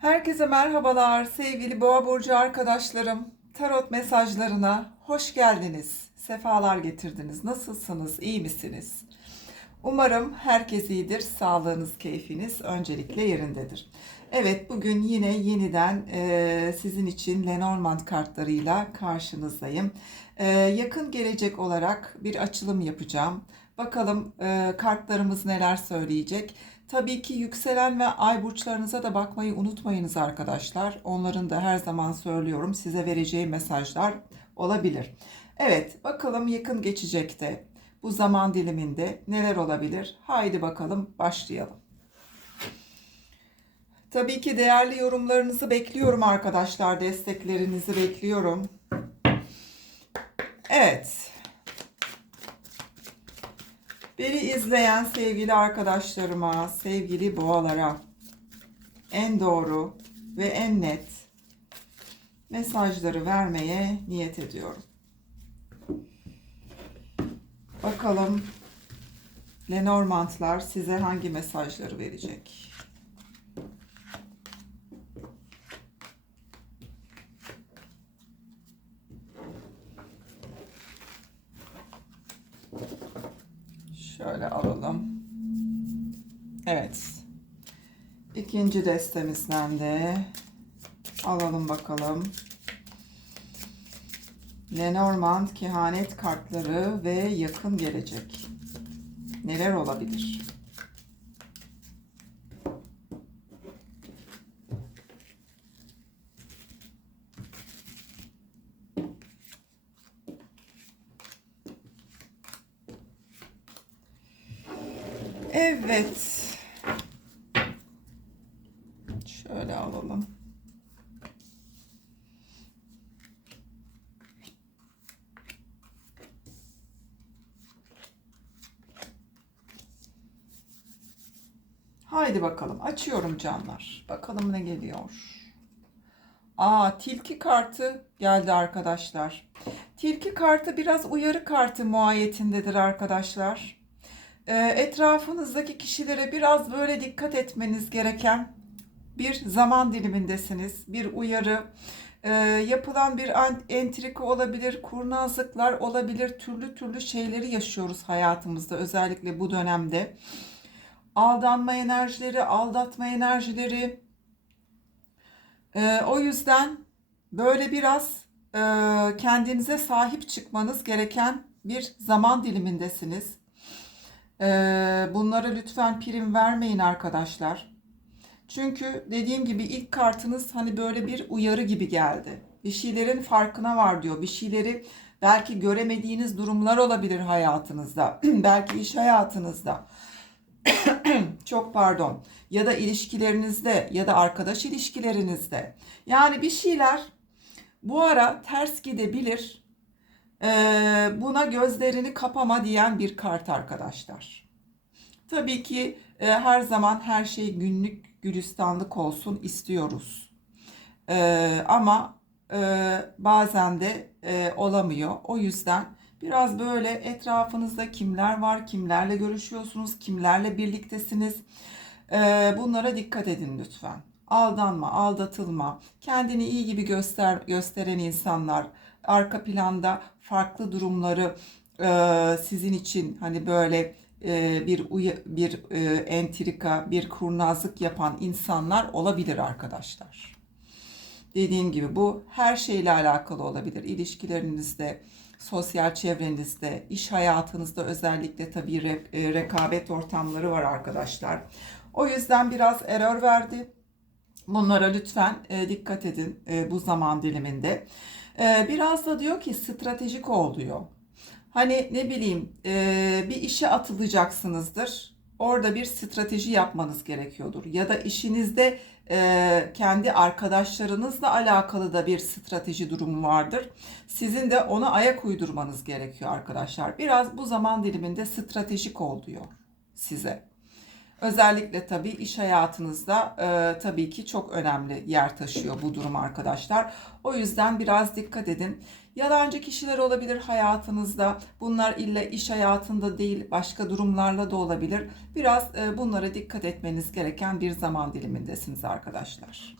Herkese merhabalar sevgili Boğa burcu arkadaşlarım. Tarot mesajlarına hoş geldiniz. Sefalar getirdiniz. Nasılsınız? İyi misiniz? Umarım herkes iyidir. Sağlığınız, keyfiniz öncelikle yerindedir. Evet, bugün yine yeniden e, sizin için Lenormand kartlarıyla karşınızdayım. E, yakın gelecek olarak bir açılım yapacağım. Bakalım e, kartlarımız neler söyleyecek. Tabii ki yükselen ve ay burçlarınıza da bakmayı unutmayınız arkadaşlar. Onların da her zaman söylüyorum size vereceği mesajlar olabilir. Evet, bakalım yakın geçecekte bu zaman diliminde neler olabilir? Haydi bakalım başlayalım. Tabii ki değerli yorumlarınızı bekliyorum arkadaşlar. Desteklerinizi bekliyorum. Evet. Beni izleyen sevgili arkadaşlarıma, sevgili boğalara en doğru ve en net mesajları vermeye niyet ediyorum. Bakalım Lenormandlar size hangi mesajları verecek? Şöyle alalım. Evet. İkinci destemizden de alalım bakalım. Lenormand kehanet kartları ve yakın gelecek. Neler olabilir? Evet. Şöyle alalım. Haydi bakalım. Açıyorum canlar. Bakalım ne geliyor. Aa, tilki kartı geldi arkadaşlar. Tilki kartı biraz uyarı kartı muayetindedir arkadaşlar. Ee, etrafınızdaki kişilere biraz böyle dikkat etmeniz gereken bir zaman dilimindesiniz. Bir uyarı, e, yapılan bir entrika olabilir, kurnazlıklar olabilir, türlü türlü şeyleri yaşıyoruz hayatımızda özellikle bu dönemde. Aldanma enerjileri, aldatma enerjileri. E, o yüzden böyle biraz e, kendinize sahip çıkmanız gereken bir zaman dilimindesiniz. E, bunlara lütfen prim vermeyin arkadaşlar. Çünkü dediğim gibi ilk kartınız hani böyle bir uyarı gibi geldi. Bir şeylerin farkına var diyor. Bir şeyleri belki göremediğiniz durumlar olabilir hayatınızda. belki iş hayatınızda. Çok pardon. Ya da ilişkilerinizde ya da arkadaş ilişkilerinizde. Yani bir şeyler bu ara ters gidebilir. Ee, buna gözlerini kapama diyen bir kart arkadaşlar. Tabii ki e, her zaman her şey günlük gülistanlık olsun istiyoruz. E, ama e, bazen de e, olamıyor. O yüzden biraz böyle etrafınızda kimler var, kimlerle görüşüyorsunuz, kimlerle birliktesiniz. E, bunlara dikkat edin lütfen. Aldanma, aldatılma, kendini iyi gibi göster gösteren insanlar, arka planda farklı durumları e, sizin için hani böyle e, bir uya, bir e, entrika, bir kurnazlık yapan insanlar olabilir arkadaşlar. Dediğim gibi bu her şeyle alakalı olabilir. İlişkilerinizde, sosyal çevrenizde, iş hayatınızda özellikle tabii re- e, rekabet ortamları var arkadaşlar. O yüzden biraz error verdi. Bunlara lütfen e, dikkat edin e, bu zaman diliminde. E, biraz da diyor ki stratejik ol diyor. Hani ne bileyim e, bir işe atılacaksınızdır. Orada bir strateji yapmanız gerekiyordur. Ya da işinizde e, kendi arkadaşlarınızla alakalı da bir strateji durumu vardır. Sizin de ona ayak uydurmanız gerekiyor arkadaşlar. Biraz bu zaman diliminde stratejik ol diyor size. Özellikle tabii iş hayatınızda e, tabii ki çok önemli yer taşıyor bu durum arkadaşlar. O yüzden biraz dikkat edin. Yalancı kişiler olabilir hayatınızda. Bunlar illa iş hayatında değil başka durumlarla da olabilir. Biraz e, bunlara dikkat etmeniz gereken bir zaman dilimindesiniz arkadaşlar.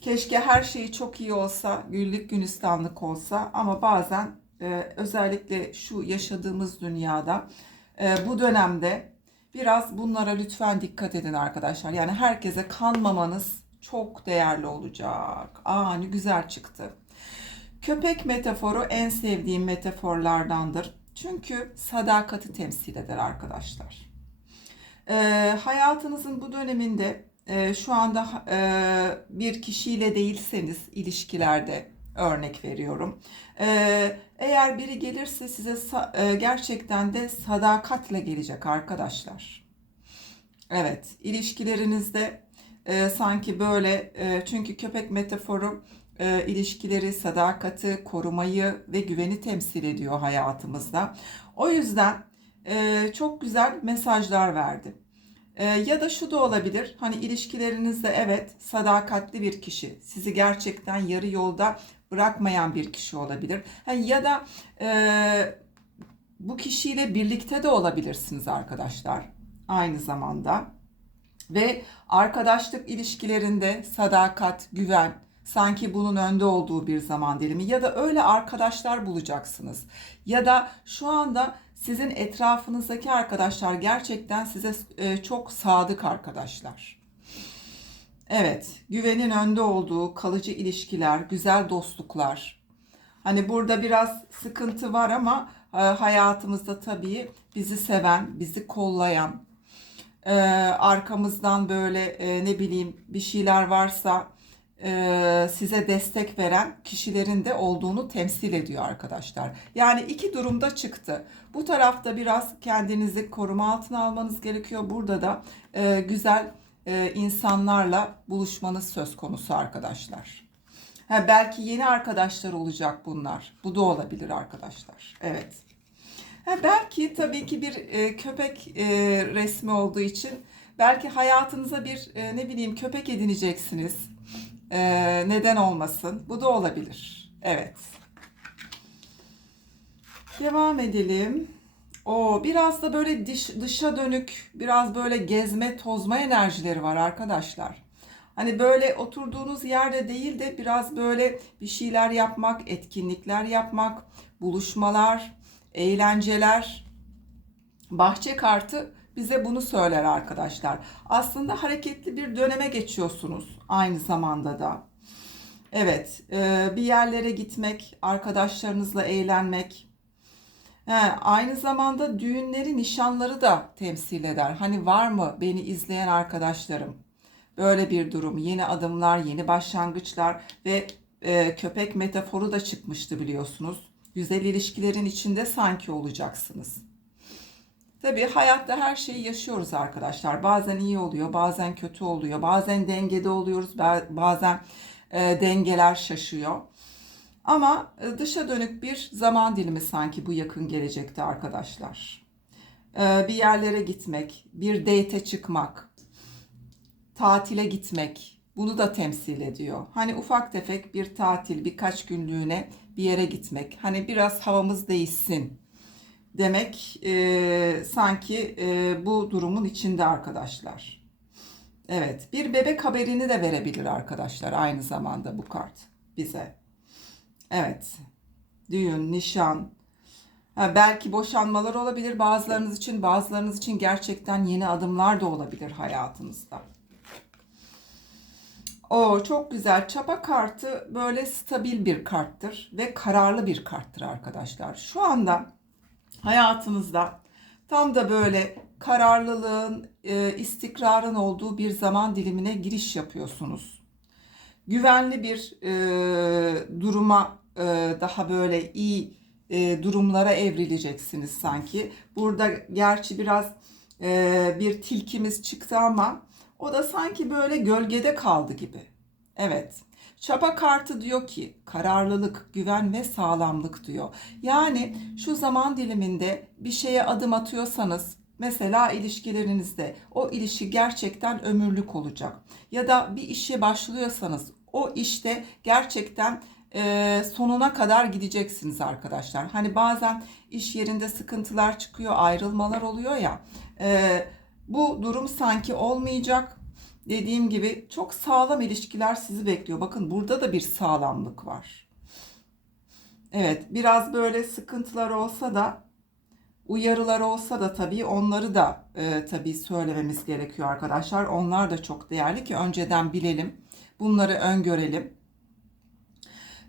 Keşke her şey çok iyi olsa, güllük gülistanlık olsa ama bazen e, özellikle şu yaşadığımız dünyada e, bu dönemde biraz bunlara lütfen dikkat edin arkadaşlar. Yani herkese kanmamanız çok değerli olacak. Aa ne güzel çıktı. Köpek metaforu en sevdiğim metaforlardandır. Çünkü sadakati temsil eder arkadaşlar. E, hayatınızın bu döneminde e, şu anda e, bir kişiyle değilseniz ilişkilerde örnek veriyorum. E, eğer biri gelirse size e, gerçekten de sadakatle gelecek arkadaşlar. Evet, ilişkilerinizde e, sanki böyle e, çünkü köpek metaforu e, ilişkileri, sadakati, korumayı ve güveni temsil ediyor hayatımızda. O yüzden e, çok güzel mesajlar verdi. E, ya da şu da olabilir. Hani ilişkilerinizde evet sadakatli bir kişi sizi gerçekten yarı yolda bırakmayan bir kişi olabilir. Ya da e, bu kişiyle birlikte de olabilirsiniz arkadaşlar. Aynı zamanda. Ve arkadaşlık ilişkilerinde sadakat, güven sanki bunun önde olduğu bir zaman dilimi ya da öyle arkadaşlar bulacaksınız. Ya da şu anda sizin etrafınızdaki arkadaşlar gerçekten size e, çok sadık arkadaşlar. Evet, güvenin önde olduğu kalıcı ilişkiler, güzel dostluklar. Hani burada biraz sıkıntı var ama e, hayatımızda tabii bizi seven, bizi kollayan, e, arkamızdan böyle e, ne bileyim bir şeyler varsa size destek veren kişilerin de olduğunu temsil ediyor arkadaşlar. Yani iki durumda çıktı. Bu tarafta biraz kendinizi koruma altına almanız gerekiyor. Burada da güzel e, insanlarla buluşmanız söz konusu arkadaşlar. Ha, belki yeni arkadaşlar olacak bunlar. Bu da olabilir arkadaşlar. Evet. Ha, belki tabii ki bir e, köpek e, resmi olduğu için belki hayatınıza bir e, ne bileyim köpek edineceksiniz. E, neden olmasın? Bu da olabilir. Evet. Devam edelim. O biraz da böyle dış, dışa dönük, biraz böyle gezme, tozma enerjileri var arkadaşlar. Hani böyle oturduğunuz yerde değil de biraz böyle bir şeyler yapmak, etkinlikler yapmak, buluşmalar, eğlenceler. Bahçe kartı bize bunu söyler arkadaşlar. Aslında hareketli bir döneme geçiyorsunuz aynı zamanda da. Evet, e, bir yerlere gitmek, arkadaşlarınızla eğlenmek, He, aynı zamanda düğünleri, nişanları da temsil eder. Hani var mı beni izleyen arkadaşlarım? Böyle bir durum, yeni adımlar, yeni başlangıçlar ve e, köpek metaforu da çıkmıştı biliyorsunuz. Güzel ilişkilerin içinde sanki olacaksınız. Tabii hayatta her şeyi yaşıyoruz arkadaşlar. Bazen iyi oluyor, bazen kötü oluyor, bazen dengede oluyoruz, ba- bazen e, dengeler şaşıyor. Ama e, dışa dönük bir zaman dilimi sanki bu yakın gelecekte arkadaşlar. E, Bir yerlere gitmek, bir date'e çıkmak, tatile gitmek bunu da temsil ediyor. Hani ufak tefek bir tatil, birkaç günlüğüne bir yere gitmek. Hani biraz havamız değişsin demek e, sanki e, bu durumun içinde arkadaşlar. Evet, bir bebek haberini de verebilir arkadaşlar aynı zamanda bu kart bize. Evet, düğün, nişan, ha, belki boşanmalar olabilir bazılarınız için, bazılarınız için gerçekten yeni adımlar da olabilir hayatınızda. O çok güzel. Çapa kartı böyle stabil bir karttır ve kararlı bir karttır arkadaşlar. Şu anda hayatınızda tam da böyle kararlılığın, e, istikrarın olduğu bir zaman dilimine giriş yapıyorsunuz. Güvenli bir e, duruma daha böyle iyi e, durumlara evrileceksiniz sanki. Burada gerçi biraz e, bir tilkimiz çıktı ama o da sanki böyle gölgede kaldı gibi. Evet. Çapa kartı diyor ki kararlılık, güven ve sağlamlık diyor. Yani şu zaman diliminde bir şeye adım atıyorsanız mesela ilişkilerinizde o ilişki gerçekten ömürlük olacak. Ya da bir işe başlıyorsanız o işte gerçekten e, sonuna kadar gideceksiniz arkadaşlar. Hani bazen iş yerinde sıkıntılar çıkıyor, ayrılmalar oluyor ya. E, bu durum sanki olmayacak. dediğim gibi çok sağlam ilişkiler sizi bekliyor. Bakın burada da bir sağlamlık var. Evet, biraz böyle sıkıntılar olsa da uyarılar olsa da tabii onları da e, tabii söylememiz gerekiyor arkadaşlar. Onlar da çok değerli ki önceden bilelim. Bunları öngörelim.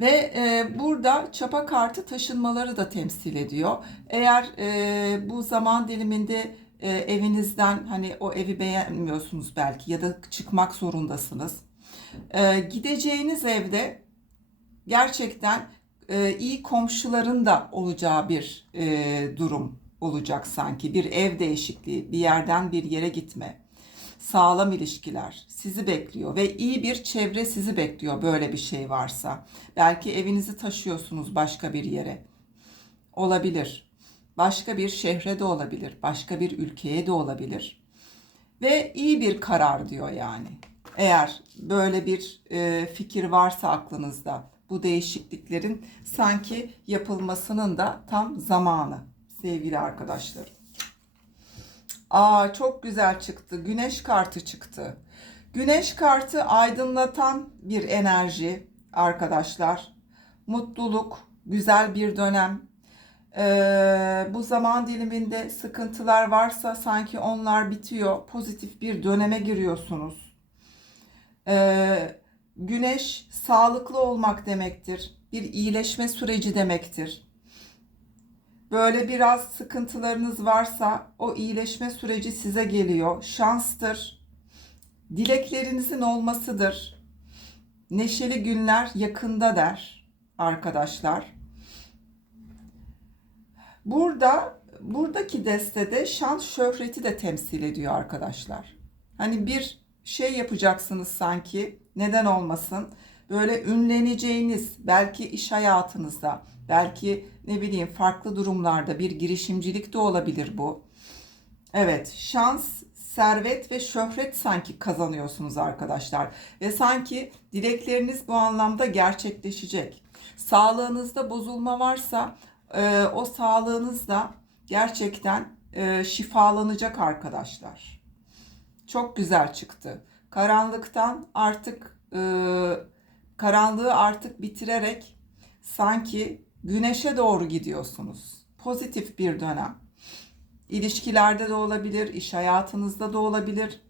Ve e, burada çapa kartı taşınmaları da temsil ediyor. Eğer e, bu zaman diliminde e, evinizden hani o evi beğenmiyorsunuz belki ya da çıkmak zorundasınız. E, gideceğiniz evde gerçekten e, iyi komşuların da olacağı bir e, durum olacak sanki. Bir ev değişikliği, bir yerden bir yere gitme, sağlam ilişkiler sizi bekliyor ve iyi bir çevre sizi bekliyor böyle bir şey varsa. Belki evinizi taşıyorsunuz başka bir yere. Olabilir. Başka bir şehre de olabilir, başka bir ülkeye de olabilir. Ve iyi bir karar diyor yani. Eğer böyle bir e, fikir varsa aklınızda bu değişikliklerin sanki yapılmasının da tam zamanı sevgili arkadaşlarım. Aa çok güzel çıktı. Güneş kartı çıktı. Güneş kartı aydınlatan bir enerji arkadaşlar. Mutluluk, güzel bir dönem. Ee, bu zaman diliminde sıkıntılar varsa sanki onlar bitiyor. Pozitif bir döneme giriyorsunuz. Ee, güneş sağlıklı olmak demektir. Bir iyileşme süreci demektir. Böyle biraz sıkıntılarınız varsa o iyileşme süreci size geliyor. Şanstır. Dileklerinizin olmasıdır. Neşeli günler yakında der arkadaşlar. Burada buradaki destede şans şöhreti de temsil ediyor arkadaşlar. Hani bir şey yapacaksınız sanki. Neden olmasın? Böyle ünleneceğiniz belki iş hayatınızda, belki ne bileyim farklı durumlarda bir girişimcilik de olabilir bu. Evet, şans, servet ve şöhret sanki kazanıyorsunuz arkadaşlar. Ve sanki dilekleriniz bu anlamda gerçekleşecek. Sağlığınızda bozulma varsa e, o sağlığınız da gerçekten e, şifalanacak arkadaşlar. Çok güzel çıktı. Karanlıktan artık e, karanlığı artık bitirerek sanki güneşe doğru gidiyorsunuz. Pozitif bir dönem. İlişkilerde de olabilir, iş hayatınızda da olabilir.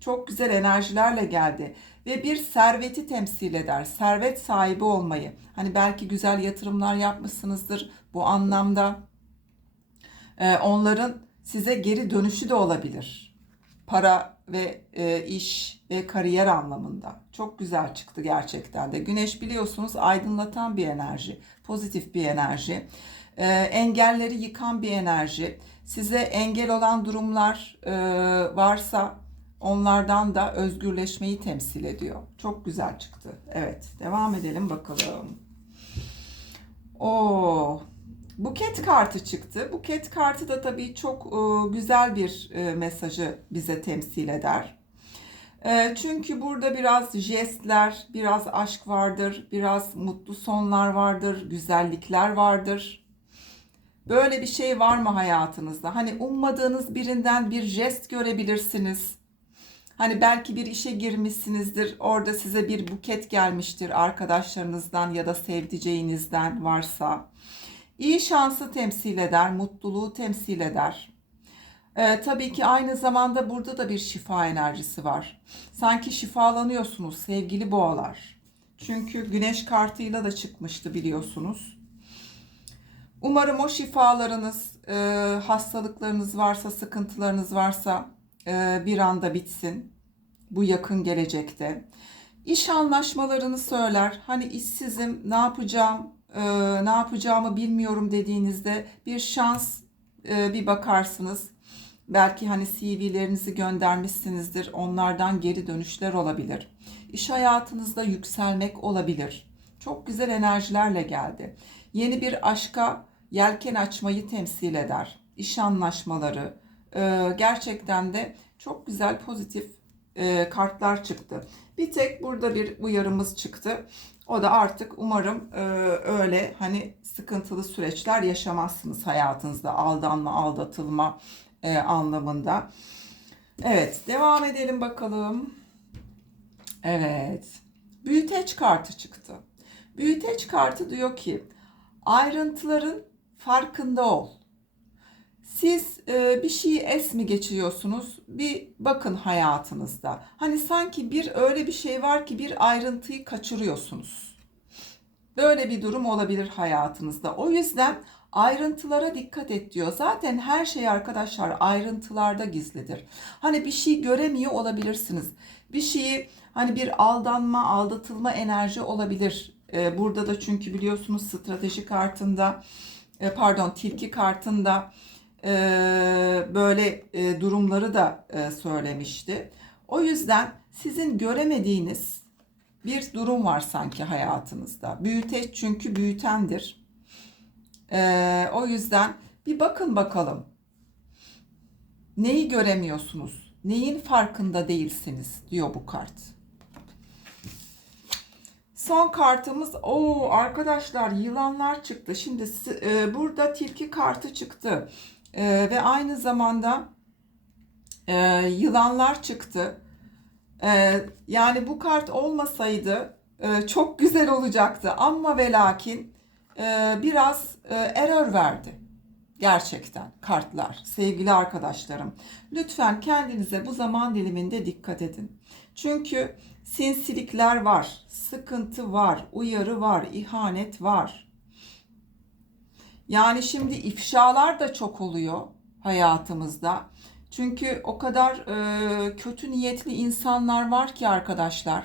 Çok güzel enerjilerle geldi ve bir serveti temsil eder. Servet sahibi olmayı. Hani belki güzel yatırımlar yapmışsınızdır bu anlamda. Ee, onların size geri dönüşü de olabilir. Para ve e, iş ve kariyer anlamında. Çok güzel çıktı gerçekten de. Güneş biliyorsunuz aydınlatan bir enerji, pozitif bir enerji. Ee, engelleri yıkan bir enerji. Size engel olan durumlar e, varsa onlardan da özgürleşmeyi temsil ediyor. Çok güzel çıktı. Evet, devam edelim bakalım. O Buket kartı çıktı. Buket kartı da tabii çok e, güzel bir e, mesajı bize temsil eder. E, çünkü burada biraz jestler, biraz aşk vardır, biraz mutlu sonlar vardır, güzellikler vardır. Böyle bir şey var mı hayatınızda? Hani ummadığınız birinden bir jest görebilirsiniz. Hani belki bir işe girmişsinizdir. Orada size bir buket gelmiştir arkadaşlarınızdan ya da sevdiceğinizden varsa. İyi şansı temsil eder, mutluluğu temsil eder. Ee, tabii ki aynı zamanda burada da bir şifa enerjisi var. Sanki şifalanıyorsunuz sevgili boğalar. Çünkü güneş kartıyla da çıkmıştı biliyorsunuz. Umarım o şifalarınız, e, hastalıklarınız varsa, sıkıntılarınız varsa e, bir anda bitsin. Bu yakın gelecekte. İş anlaşmalarını söyler. Hani işsizim, ne yapacağım, e, ne yapacağımı bilmiyorum dediğinizde bir şans e, bir bakarsınız. Belki hani CV'lerinizi göndermişsinizdir. Onlardan geri dönüşler olabilir. İş hayatınızda yükselmek olabilir. Çok güzel enerjilerle geldi. Yeni bir aşka yelken açmayı temsil eder. İş anlaşmaları e, gerçekten de çok güzel pozitif e, kartlar çıktı. Bir tek burada bir uyarımız çıktı. O da artık umarım e, öyle hani sıkıntılı süreçler yaşamazsınız hayatınızda aldanma, aldatılma e, anlamında. Evet, devam edelim bakalım. Evet. Büyüteç kartı çıktı. Büyüteç kartı diyor ki ayrıntıların farkında ol. Siz e, bir şeyi es mi geçiriyorsunuz? Bir bakın hayatınızda. Hani sanki bir öyle bir şey var ki bir ayrıntıyı kaçırıyorsunuz. Böyle bir durum olabilir hayatınızda. O yüzden ayrıntılara dikkat et diyor. Zaten her şey arkadaşlar ayrıntılarda gizlidir. Hani bir şey göremiyor olabilirsiniz. Bir şeyi hani bir aldanma, aldatılma enerji olabilir. Ee, burada da çünkü biliyorsunuz strateji kartında e, pardon tilki kartında e, böyle e, durumları da e, söylemişti. O yüzden sizin göremediğiniz bir durum var sanki hayatınızda. Büyüteç çünkü büyütendir. Ee, o yüzden bir bakın bakalım. Neyi göremiyorsunuz? Neyin farkında değilsiniz diyor bu kart. Son kartımız o arkadaşlar yılanlar çıktı. Şimdi e, burada tilki kartı çıktı. E, ve aynı zamanda e, yılanlar çıktı. Ee, yani bu kart olmasaydı e, çok güzel olacaktı ama ve lakin e, biraz e, error verdi. Gerçekten kartlar sevgili arkadaşlarım. Lütfen kendinize bu zaman diliminde dikkat edin. Çünkü sinsilikler var, sıkıntı var, uyarı var, ihanet var. Yani şimdi ifşalar da çok oluyor hayatımızda. Çünkü o kadar e, kötü niyetli insanlar var ki arkadaşlar.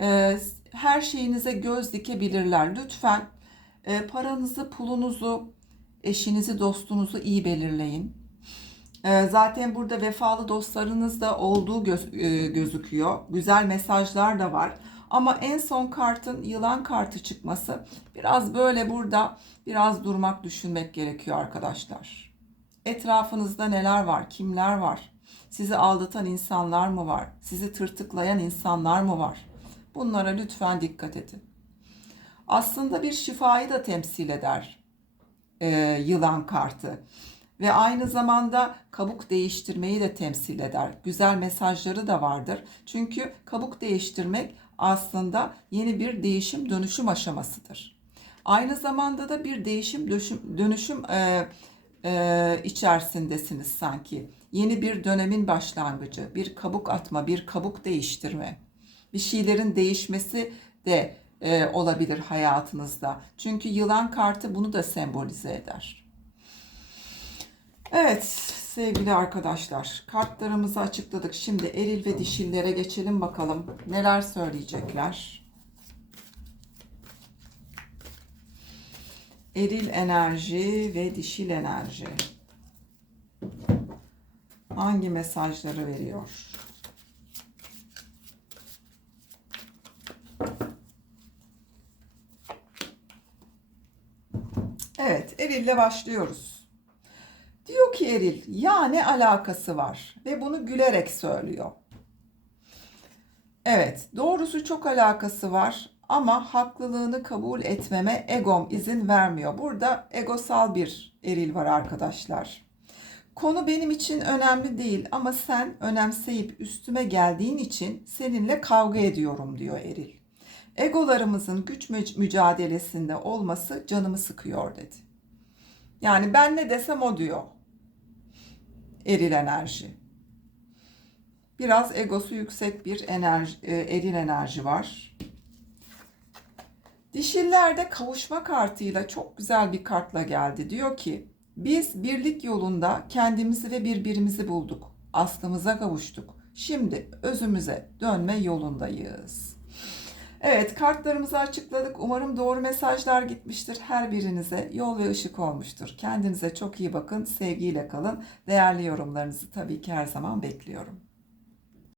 E, her şeyinize göz dikebilirler. Lütfen e, paranızı, pulunuzu, eşinizi, dostunuzu iyi belirleyin. E, zaten burada vefalı dostlarınız da olduğu göz, e, gözüküyor. Güzel mesajlar da var. Ama en son kartın yılan kartı çıkması biraz böyle burada biraz durmak, düşünmek gerekiyor arkadaşlar. Etrafınızda neler var? Kimler var? Sizi aldatan insanlar mı var? Sizi tırtıklayan insanlar mı var? Bunlara lütfen dikkat edin. Aslında bir şifayı da temsil eder e, yılan kartı. Ve aynı zamanda kabuk değiştirmeyi de temsil eder. Güzel mesajları da vardır. Çünkü kabuk değiştirmek aslında yeni bir değişim dönüşüm aşamasıdır. Aynı zamanda da bir değişim dönüşüm, e, e, içerisindesiniz sanki. Yeni bir dönemin başlangıcı, bir kabuk atma, bir kabuk değiştirme. Bir şeylerin değişmesi de e, olabilir hayatınızda. Çünkü yılan kartı bunu da sembolize eder. Evet sevgili arkadaşlar kartlarımızı açıkladık. Şimdi eril ve dişillere geçelim bakalım neler söyleyecekler. Eril enerji ve dişil enerji. Hangi mesajları veriyor? Evet, Eril'le başlıyoruz. Eril, ya ne alakası var? Ve bunu gülerek söylüyor. Evet, doğrusu çok alakası var ama haklılığını kabul etmeme egom izin vermiyor. Burada egosal bir eril var arkadaşlar. Konu benim için önemli değil ama sen önemseyip üstüme geldiğin için seninle kavga ediyorum diyor eril. Egolarımızın güç mü- mücadelesinde olması canımı sıkıyor dedi. Yani ben ne desem o diyor. Eril enerji. Biraz egosu yüksek bir enerji, e, eril enerji var. Dişillerde kavuşma kartıyla çok güzel bir kartla geldi. Diyor ki biz birlik yolunda kendimizi ve birbirimizi bulduk. Aslımıza kavuştuk. Şimdi özümüze dönme yolundayız. Evet kartlarımızı açıkladık. Umarım doğru mesajlar gitmiştir. Her birinize yol ve ışık olmuştur. Kendinize çok iyi bakın. Sevgiyle kalın. Değerli yorumlarınızı tabii ki her zaman bekliyorum.